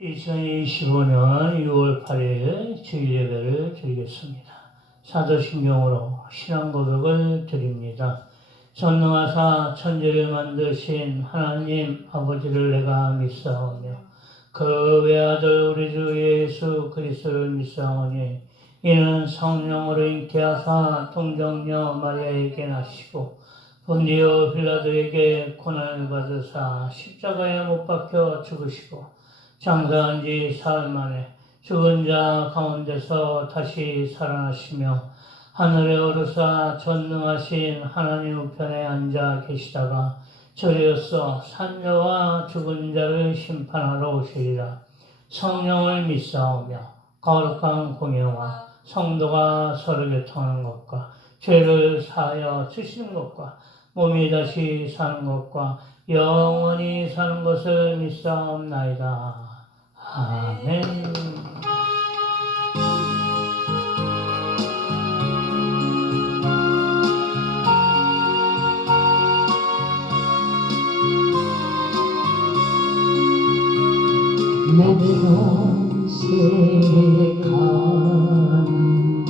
2025년 6월 8일 주일 예배를 드리겠습니다. 사도신경으로 신앙 고백을 드립니다. 전능하사 천지를 만드신 하나님 아버지를 내가 믿사오며 그 외아들 우리 주 예수 그리스도를 믿사오니 이는 성령으로 잉태하사 동정녀 마리아에게 나시고 본디오 빌라도에게 고난을 받으사 십자가에 못 박혀 죽으시고 장사한 지 사흘 만에 죽은 자 가운데서 다시 살아나시며 하늘에 오르사 전능하신 하나님 우편에 앉아 계시다가 저리로서 산자와 죽은 자를 심판하러 오시리라. 성령을 믿사오며 거룩한 공예와 성도가 서로 교통하는 것과 죄를 사하여 주시는 것과 몸이 다시 사는 것과 영원히 사는 것을 믿사옵나이다. 아멘. 내 영생에 가는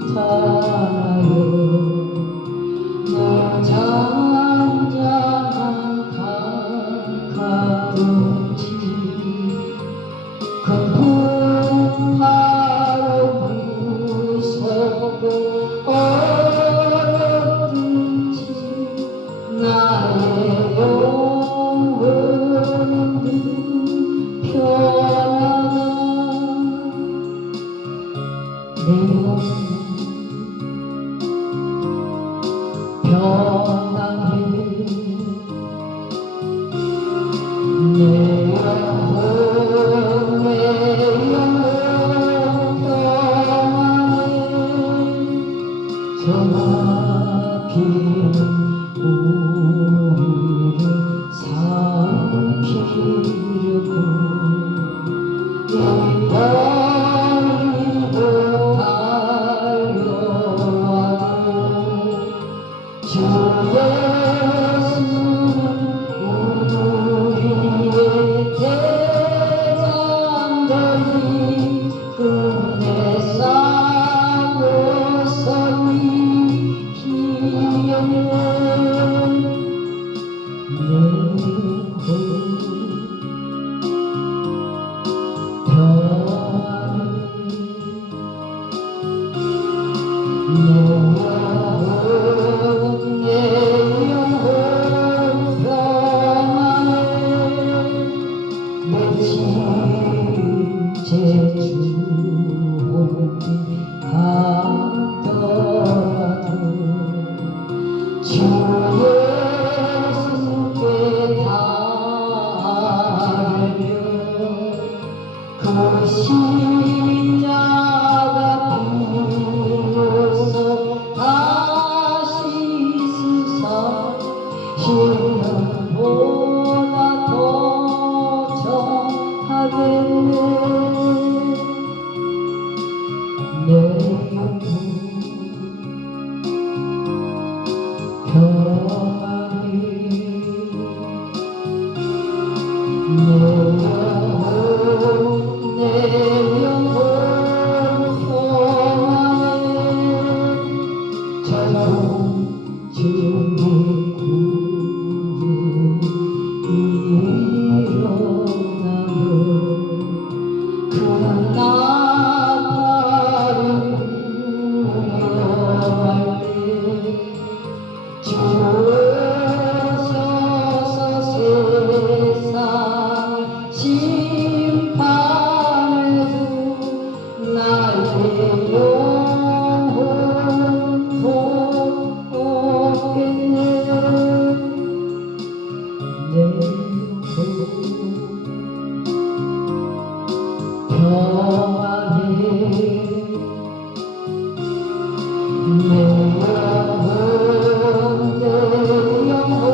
순탄하여 너 잔잔한 가끔씩 급하고 무섭고 어렵든지 나의 영혼은 편하다. 내 영혼 편하게 내 영혼 평안해. 저 막히는 우리를 삼키려고 이 땅으로 달려와도 주 예수는 우리의 대장들이 끝내 싸워서 이기려면 내 영혼 평안해. 내 영혼 평안해. 내 지체 주옥이 가더라도 주 예수께 달려 그 십자가 비로소 다시 쓰사 희망보다 더 정하겠네. 내 영혼 평안해. 내 영혼 평안해. 전통 주의 구름이 일어나며 그 나팔을 울려할 때 주 오셔서 세상을 심판해도 나의 영혼 돕겠네. 내 영혼 평안해. 내 영혼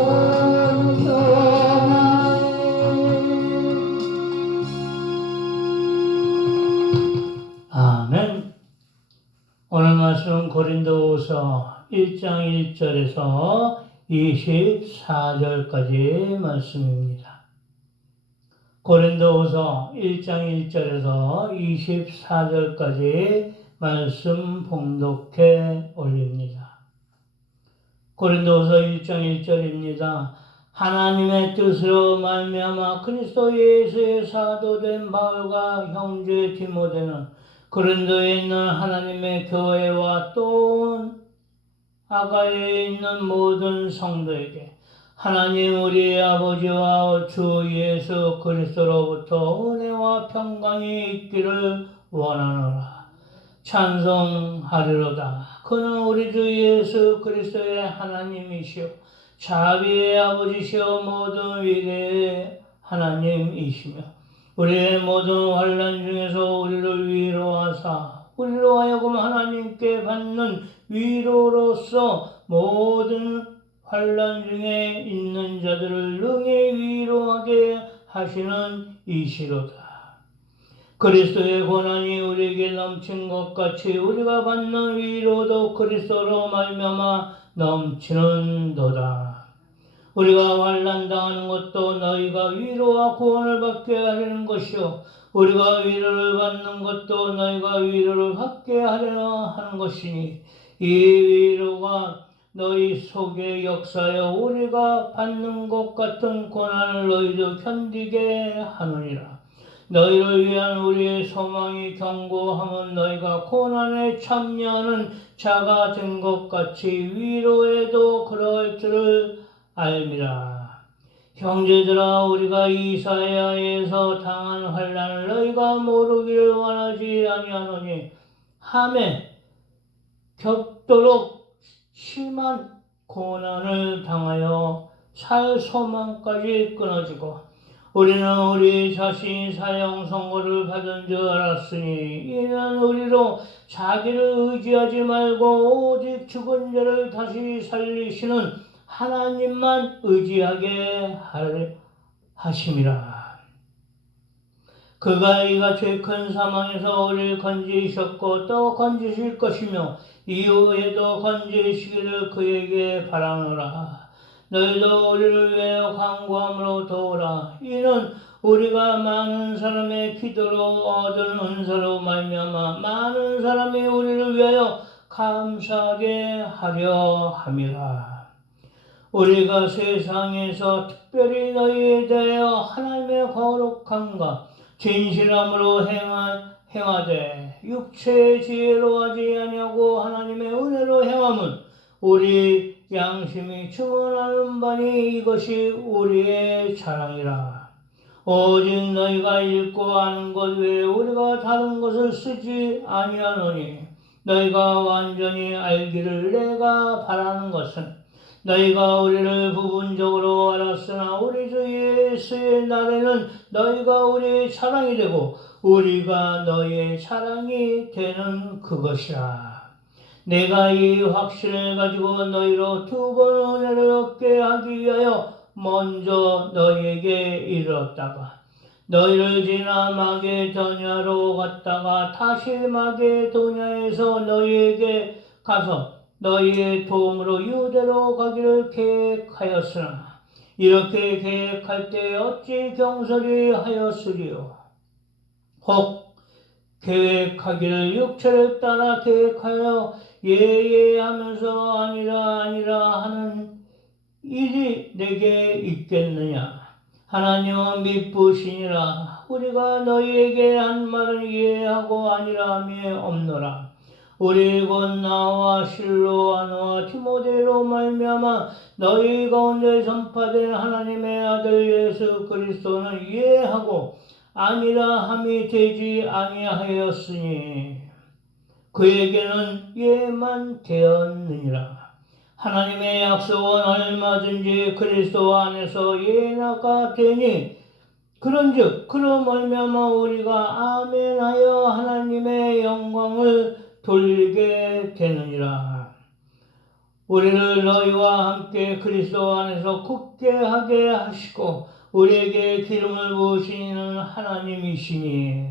평안해. 아멘. 오늘 말씀은 고린도후서 1장 1절에서 24절까지의 말씀입니다. 고린도후서 1장 1절에서 24절까지 말씀 봉독해 올립니다. 고린도후서 1장 1절입니다. 하나님의 뜻으로 말미암아 그리스도 예수의 사도된 바울과 형제 디모데는 고린도에 있는 하나님의 교회와 또 아가야에 있는 모든 성도에게 하나님 우리의 아버지와 주 예수 그리스도로부터 은혜와 평강이 있기를 원하노라. 찬송하리로다. 그는 우리 주 예수 그리스도의 하나님이시오 자비의 아버지시오 모든 위대의 하나님이시며 우리의 모든 환난 중에서 우리를 위로하사 우리로 하여금 하나님께 받는 위로로서 모든 환난 중에 있는 자들을 능히 위로하게 하시는 이시로다. 그리스도의 고난이 우리에게 넘친 것 같이 우리가 받는 위로도 그리스도로 말미암아 넘치는도다. 우리가 환난 당하는 것도 너희가 위로와 구원을 받게 하려는 것이요 우리가 위로를 받는 것도 너희가 위로를 받게 하려 하는 것이니 이 위로가 너희 속에 역사여 우리가 받는 것 같은 고난을 너희도 견디게 하느니라. 너희를 위한 우리의 소망이 견고함은 너희가 고난에 참여하는 자가 된 것 같이 위로에도 그럴 줄을 알미라. 형제들아 우리가 이사야에서 당한 환난을 너희가 모르기를 원하지 아니하노니 함에 겹도록 심한 고난을 당하여 살 소망까지 끊어지고 우리는 우리 자신이 사형 선고를 받은 줄 알았으니 이는 우리로 자기를 의지하지 말고 오직 죽은 자를 다시 살리시는 하나님만 의지하게 하심이라. 그가 이같이 큰 사망에서 우리를 건지셨고 또 건지실 것이며 이후에도 건지시기를 그에게 바라노라. 너희도 우리를 위하여 간구함으로 도우라. 이는 우리가 많은 사람의 기도로 얻은 은사로 말미암아 많은 사람이 우리를 위하여 감사하게 하려 함이라. 우리가 세상에서 특별히 너희에 대하여 하나님의 거룩함과 진실함으로 행하되 육체의 지혜로 하지 아니하고 하나님의 은혜로 행함은 우리 양심이 증언하는 바니 이것이 우리의 자랑이라. 오직 너희가 읽고 아는 것 외에 우리가 다른 것을 쓰지 아니하노니 너희가 완전히 알기를 내가 바라는 것은 너희가 우리를 부분적으로 알았으나 우리 주 예수의 날에는 너희가 우리의 자랑이 되고 우리가 너희의 자랑이 되는 그것이라. 내가 이 확신을 가지고 너희로 두 번 은혜를 얻게 하기 위하여 먼저 너희에게 이르렀다가 너희를 지나 마게도냐로 갔다가 다시 마게도냐에서 너희에게 가서 너희의 도움으로 유대로 가기를 계획하였으나 이렇게 계획할 때 어찌 경솔히 하였으리요. 혹 계획하기를 육체를 따라 계획하여 예예하면서 아니라 하는 일이 내게 있겠느냐. 하나님은 미쁘시니라. 우리가 너희에게 한 말을 이해하고 아니라 함이 없노라. 우리 곧 나와 실로아노와 디모데로 말미암아 너희 가운데 전파된 하나님의 아들 예수 그리스도는 이해하고 아니라 함이 되지 아니하였으니 그에게는 예만 되었느니라. 하나님의 약속은 얼마든지 그리스도 안에서 예나가 되니 그런즉 그로 말미암아 우리가 아멘하여 하나님의 영광을 돌리게 되느니라. 우리를 너희와 함께 그리스도 안에서 굳게 하게 하시고 우리에게 기름을 부으시는 하나님이시니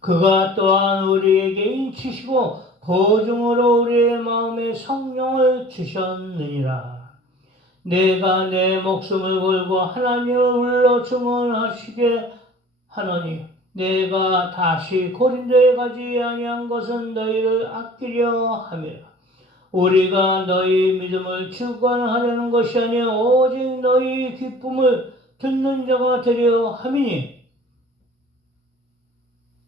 그가 또한 우리에게 인치시고 보증으로 우리의 마음에 성령을 주셨느니라. 내가 내 목숨을 걸고 하나님을 불러 증언하시게 하노니 내가 다시 고린도에 가지 아니한 것은 너희를 아끼려 함이라. 우리가 너희 믿음을 주관하려는 것이 아니요 오직 너희 기쁨을 듣는 자가 되려 함이니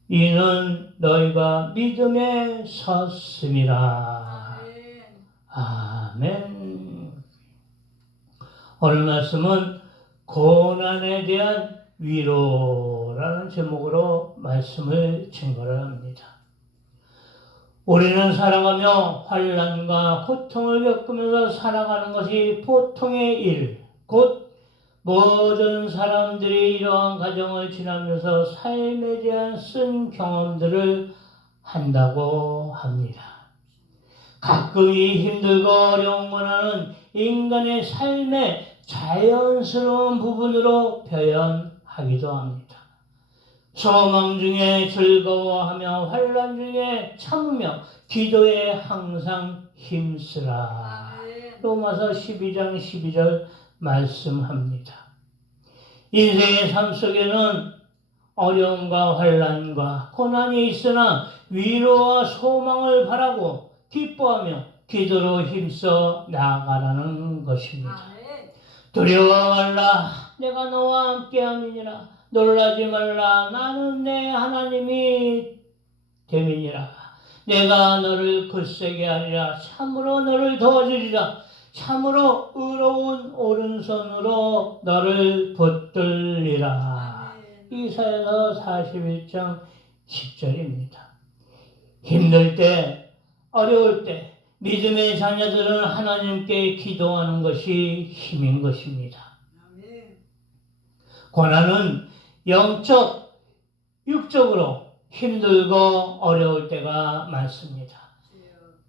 이는 너희가 믿음에 섰음이라. 아멘. 오늘 말씀은 고난에 대한 위로라는 제목으로 말씀을 증거를 합니다. 우리는 살아가며 환난과 고통을 겪으면서 살아가는 것이 보통의 일, 곧 모든 사람들이 이러한 과정을 지나면서 삶에 대한 쓴 경험들을 한다고 합니다. 가끔 이 힘들고 어려운 고난은 인간의 삶의 자연스러운 부분으로 표현하기도 합니다. 소망 중에 즐거워하며 환난 중에 참으며 기도에 항상 힘쓰라. 로마서 12장 12절 말씀합니다. 인생의 삶 속에는 어려움과 환난과 고난이 있으나 위로와 소망을 바라고 기뻐하며 기도로 힘써 나아가라는 것입니다. 두려워 말라, 내가 너와 함께함이니라. 놀라지 말라, 나는 내 하나님이 됨이니라. 내가 너를 굳세게 하리라. 참으로 너를 도와주리라. 참으로 의로운 오른손으로 너를 붙들리라. 이사야서 41장 10절입니다. 힘들 때, 어려울 때 믿음의 자녀들은 하나님께 기도하는 것이 힘인 것입니다. 고난은 영적, 육적으로 힘들고 어려울 때가 많습니다.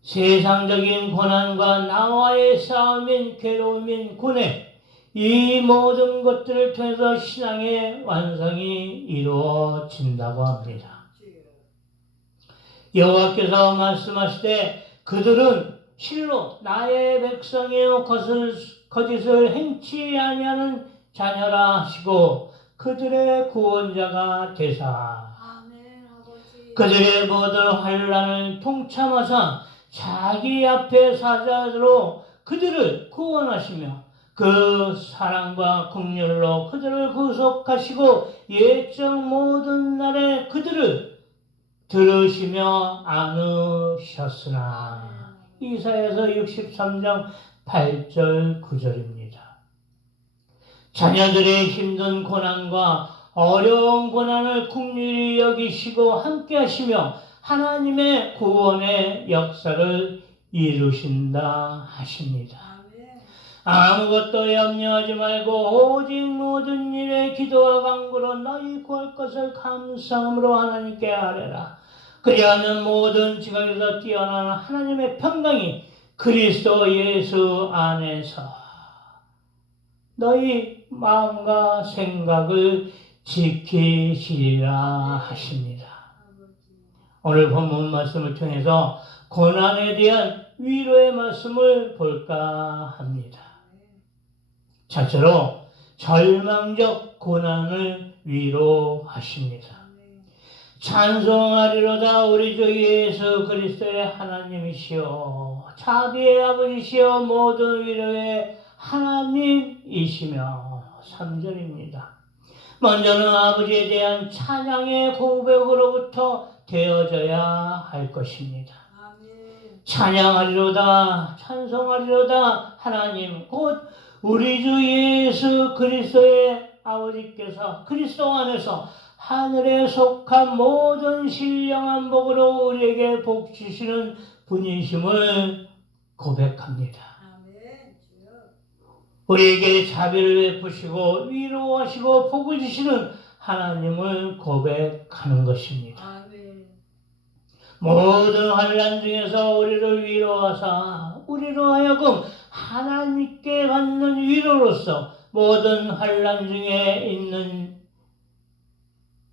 세상적인 고난과 나와의 싸움인 괴로움인 고뇌, 이 모든 것들을 통해서 신앙의 완성이 이루어진다고 합니다. 여호와께서 말씀하시되 그들은 실로 나의 백성이요 거짓을 행치 아니하는 자녀라 하시고 그들의 구원자가 되사 그들의 모든 환난을 통참하사 자기 앞에 사자로 그들을 구원하시며 그 사랑과 긍휼로 그들을 구속하시고 예적 모든 날에 그들을 들으시며 안으셨으나. 이사야서 63장 8절 9절입니다. 자녀들의 힘든 고난과 어려운 고난을 긍휼히 여기시고 함께 하시며 하나님의 구원의 역사를 이루신다 하십니다. 아무것도 염려하지 말고 오직 모든 일에 기도와 간구로 너희 구할 것을 감사함으로 하나님께 아뢰라. 그리하면 모든 지각에서 뛰어나는 하나님의 평강이 그리스도 예수 안에서 너희 마음과 생각을 지키시리라 하십니다. 오늘 본문 말씀을 통해서 고난에 대한 위로의 말씀을 볼까 합니다. 첫째로 절망적 고난을 위로하십니다. 찬송하리로다 우리 주 예수 그리스도의 하나님이시오 자비의 아버지시오 모든 위로의 하나님이시며. 3절입니다. 먼저는 아버지에 대한 찬양의 고백으로부터 되어져야 할 것입니다. 찬양하리로다 찬송하리로다 하나님 곧 우리 주 예수 그리스도의 아버지께서 그리스도 안에서 하늘에 속한 모든 신령한 복으로 우리에게 복 주시는 분이심을 고백합니다. 우리에게 자비를 베푸시고 위로하시고 복을 주시는 하나님을 고백하는 것입니다. 모든 환난 중에서 우리를 위로하사 우리로 하여금 하나님께 받는 위로로서 모든 환난 중에 있는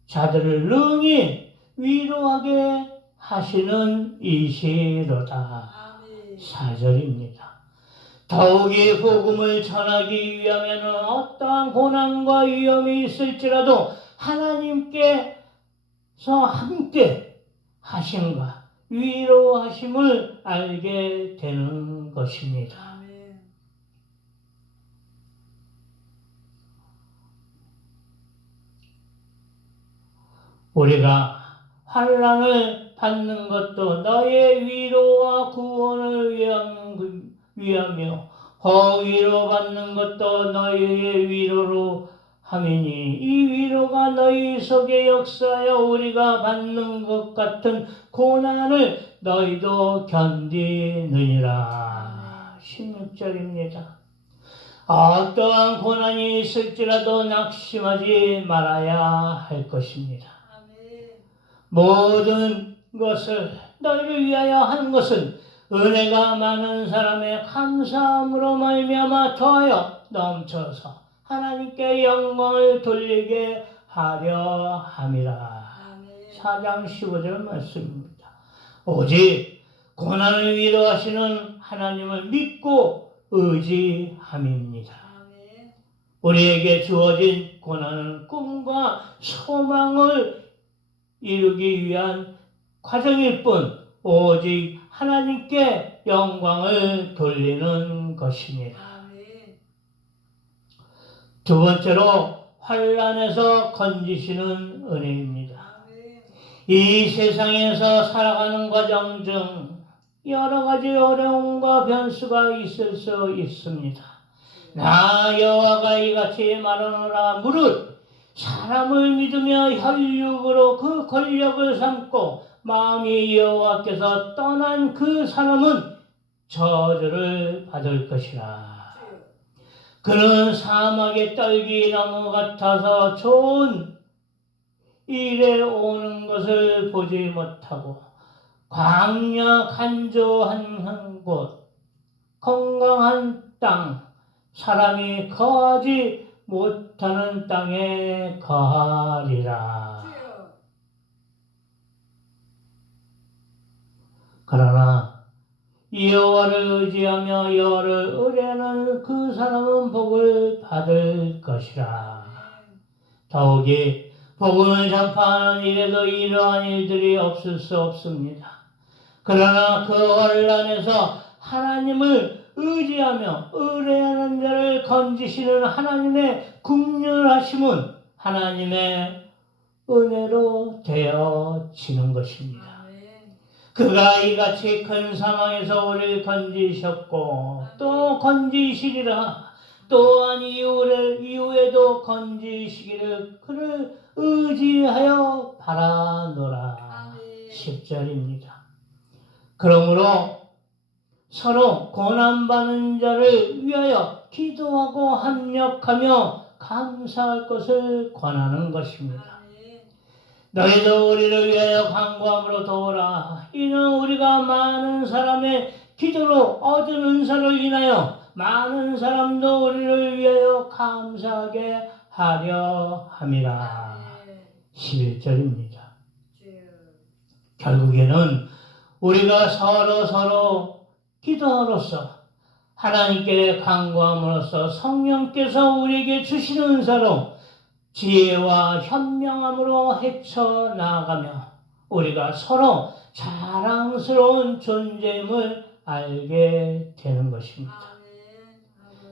자들을 능히 위로하게 하시는 이시로다. 4절입니다. 더욱이 복음을 전하기 위하면 어떠한 고난과 위험이 있을지라도 하나님께서 함께 하심과 위로하심을 알게 되는 것입니다. 우리가 환난을 받는 것도 너의 위로와 구원을 위하며 위로받는 것도 너희의 위로로 함이니 이 위로가 너희 속에 역사하여 우리가 받는 것 같은 고난을 너희도 견디느니라. 16절입니다. 어떠한 고난이 있을지라도 낙심하지 말아야 할 것입니다. 모든 것을 너희를 위하여 하는 것은 은혜가 많은 사람의 감사함으로 말미암아 더하여 넘쳐서 하나님께 영광을 돌리게 하려 함이라. 4장 15절 말씀입니다. 오직 고난을 위로하시는 하나님을 믿고 의지함입니다. 우리에게 주어진 고난은 꿈과 소망을 이루기 위한 과정일 뿐 오직 하나님께 영광을 돌리는 것입니다. 두 번째로 환난에서 건지시는 은혜입니다. 이 세상에서 살아가는 과정 중 여러 가지 어려움과 변수가 있을 수 있습니다. 나 여호와가 이같이 말하노라. 무릇 사람을 믿으며 혈육으로 그 권력을 삼고 마음이 여호와께서 떠난 그 사람은 저주를 받을 것이라. 그는 사막의 떨기나무 같아서 좋은 일에 오는 것을 보지 못하고 광야 간조한 곳 건강한 땅 사람이 거하지 못하는 땅에 거하리라. 그러나 여호와를 의지하며 여호와를 의뢰하는 그 사람은 복을 받을 것이라. 더욱이 복음을 전파하는 일에도 이러한 일들이 없을 수 없습니다. 그러나 그 환난에서 하나님을 의지하며 의뢰하는 자를 건지시는 하나님의 국률하심은 하나님의 은혜로 되어지는 것입니다. 그가 이같이 큰 상황에서 우리를 건지셨고 또 건지시리라. 또한 이후에도 건지시기를 그를 의지하여 바라노라. 10절입니다. 그러므로 서로 고난받는 자를 위하여 기도하고 합력하며 감사할 것을 권하는 것입니다. 너희도 우리를 위하여 간구함으로 도우라. 이는 우리가 많은 사람의 기도로 얻은 은사를 인하여 많은 사람도 우리를 위하여 감사하게 하려 함이라. 11절입니다. 결국에는 우리가 서로 기도함으로써 하나님께 간구함으로써 성령께서 우리에게 주시는 은사로 지혜와 현명함으로 헤쳐나가며 우리가 서로 자랑스러운 존재임을 알게 되는 것입니다.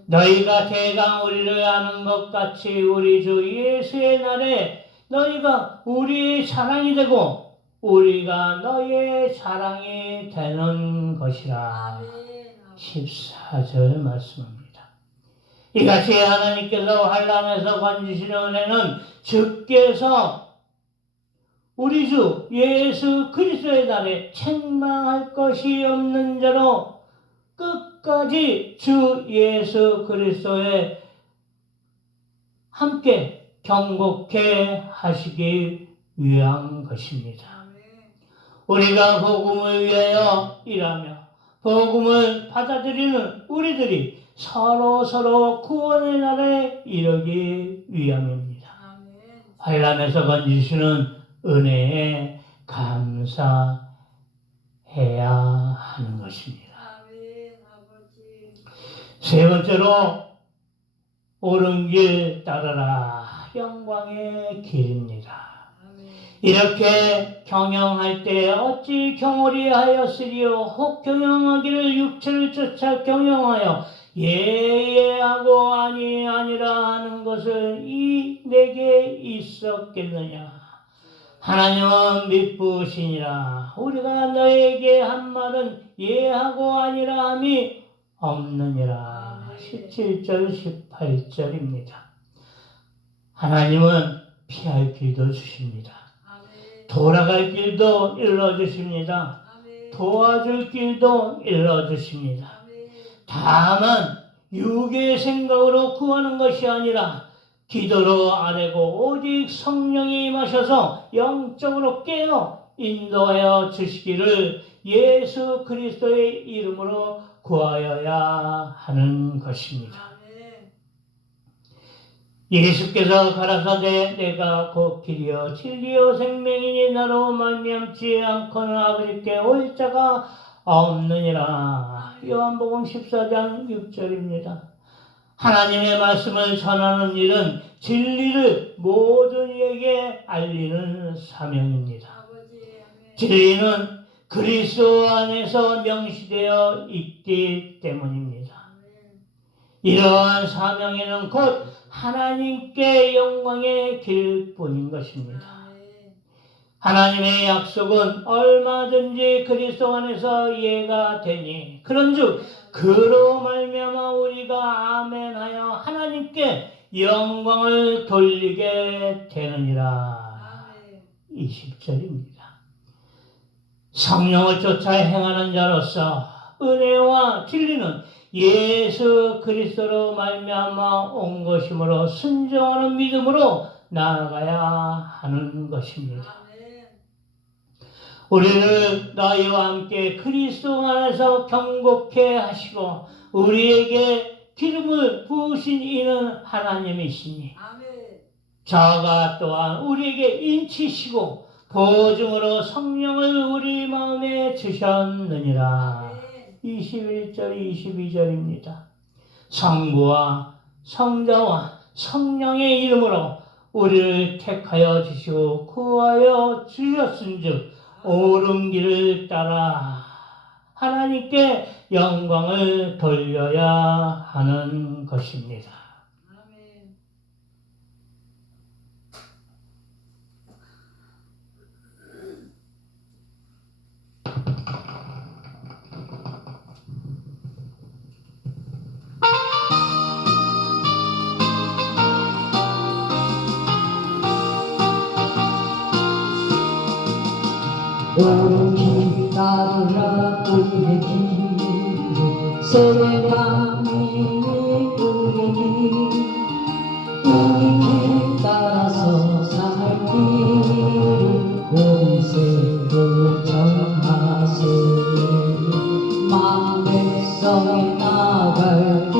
너희가 대강 우리를 아는 것 같이 우리 주 예수의 날에 너희가 우리의 자랑이 되고 우리가 너희의 자랑이 되는 것이라. 14절 말씀입니다. 이같이 하나님께서 환난에서 건지시는 은혜는 주께서 우리 주 예수 그리스도의 날에 책망할 것이 없는 자로 끝까지 주 예수 그리스도에 함께 경고케 하시기 위한 것입니다. 우리가 복음을 위하여 일하며 복음을 받아들이는 우리들이 서로 구원의 날에 이르기 위함입니다. 환난에서 건지시는 은혜에 감사해야 하는 것입니다. 세 번째로 옳은 길 따르라. 영광의 길입니다. 이렇게 경영할 때 어찌 경홀히 하였으리요 혹 경영하기를 육체를 쫓아 경영하여 예하고 아니라 하는 것은 이 내게 있었겠느냐. 하나님은 미쁘시니라. 우리가 너에게 한 말은 예하고 아니라 함이 없느니라. 17절 18절입니다. 하나님은 피할 길도 주십니다. 돌아갈 길도 일러주십니다. 도와줄 길도 일러주십니다. 다만 육의 생각으로 구하는 것이 아니라 기도로 아뢰고 오직 성령이 임하셔서 영적으로 깨어 인도하여 주시기를 예수 그리스도의 이름으로 구하여야 하는 것입니다. 예수께서 가라사대 내가 곧 길이요 진리요 생명이니 나로 말미암지 않고는 아버지께 올 자가 없느니라. 요한복음 14장 6절입니다. 하나님의 말씀을 전하는 일은 진리를 모든 이에게 알리는 사명입니다. 진리는 그리스도 안에서 명시되어 있기 때문입니다. 이러한 사명에는 곧 하나님께 영광의 길뿐인 것입니다. 하나님의 약속은 얼마든지 그리스도 안에서 이해가 되니 그런즉 그로 말미암아 우리가 아멘하여 하나님께 영광을 돌리게 되느니라. 20절입니다. 성령을 쫓아 행하는 자로서 은혜와 진리는 예수 그리스도로 말미암아 온 것이므로 순종하는 믿음으로 나아가야 하는 것입니다. 우리를 너희와 함께 그리스도 안에서 경고케 하시고 우리에게 기름을 부으신 이는 하나님이시니 저가 또한 우리에게 인치시고 보증으로 성령을 우리 마음에 주셨느니라. 21절 22절입니다. 성부와 성자와 성령의 이름으로 우리를 택하여 주시고 구하여 주셨은즉 옳은 길을 따라 하나님께 영광을 돌려야 하는 것입니다. 옳은 길 따르라 우리의 길 세상이 우리의 길 따라서 살 길을 우리 새로 정하세 만백성이 나갈 길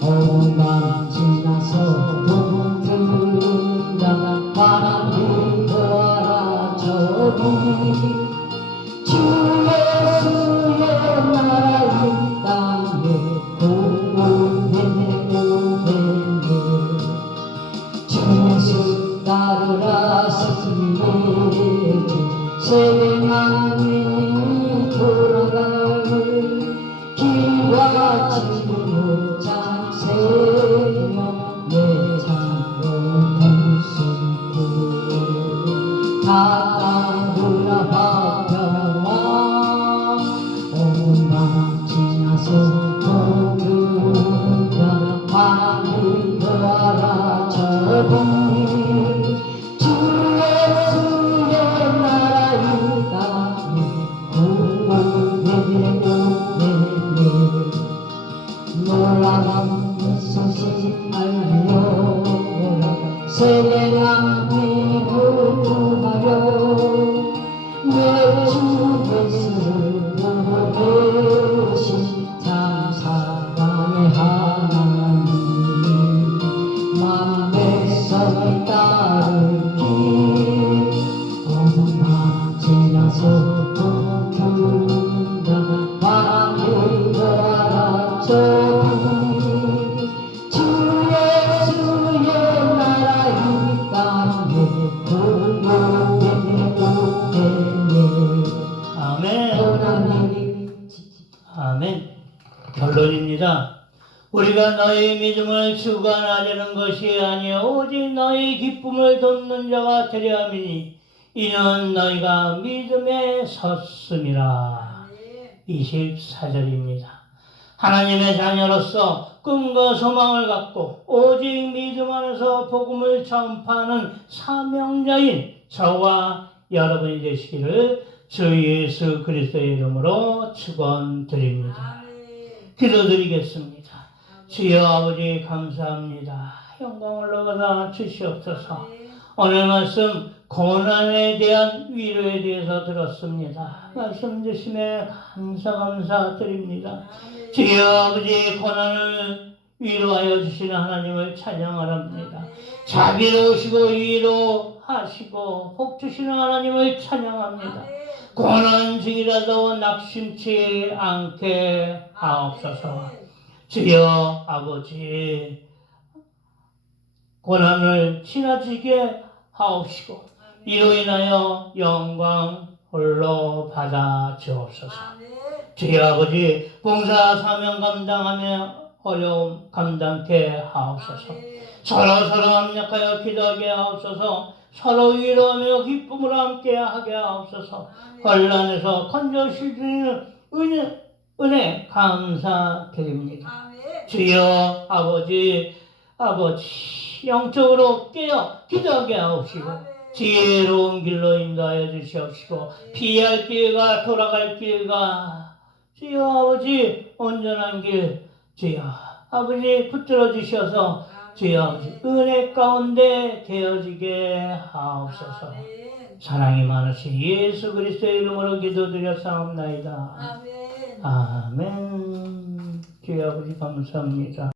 어느 밤 지나서 동들다 바람이 거하라 주 예수의 나라 이 땅에 공공되네 오되네 주 예수 따르라 스승의 주 세상에 돌아갈 길과 지구로 장세며 내 창고를 부수고 다 따르라 박평화 온 밤 지나서 동들다 하늘 거하라 저기 주 예수의 나라 이 땅에 공공되네 오되네 놀라운 소식 알리오라 세상에 구하려 내 주 예수를 보내신 참 사랑의 하나님 만백성이 따르길 어느 밤 지나서 동들다 바람이 거하라 저기 주 예수의 기도드립니다. 우리가 너희 믿음을 주관하려는 것이 아니요 오직 너희 기쁨을 돕는 자가 되려 함이니 이는 너희가 믿음에 섰음이라. 24절입니다. 하나님의 자녀로서 꿈과 소망을 갖고 오직 믿음 안에서 복음을 전파하는 사명자인 저와 여러분이 되시기를 주 예수 그리스도의 이름으로 축원드립니다. 기도드리겠습니다. 주여 아버지 감사합니다. 영광을 너가 주시옵소서. 오늘 말씀 고난에 대한 위로에 대해서 들었습니다. 말씀 주심에 감사드립니다. 주여 아버지 고난을 위로하여 주시는 하나님을 찬양합니다. 자비로우시고 위로하시고 복 주시는 하나님을 찬양합니다. 고난 중이라도 낙심치 않게 하옵소서. 주여 아버지 고난을 지나치게 하옵시고 이로 인하여 영광 홀로 받아 주옵소서. 주여 아버지 봉사 사명 감당하며 어려움 감당케 하옵소서. 서로 합력하여 기도하게 하옵소서. 서로 위로하며 기쁨으로 함께하게 하옵소서. 혼란에서 건져주시는 은혜 감사드립니다. 주여 아버지 영적으로 깨어 기도하게 하옵시고 지혜로운 길로 인도하여 주시옵시고 피할 길과 돌아갈 길과 주여 아버지 온전한 길 주여 아버지 붙들어 주셔서 주여 아버지 은혜 가운데 되어지게 하옵소서. 사랑이 많으신 예수 그리스도의 이름으로 기도드렸사옵나이다. 아멘. 주여 아버지 감사합니다.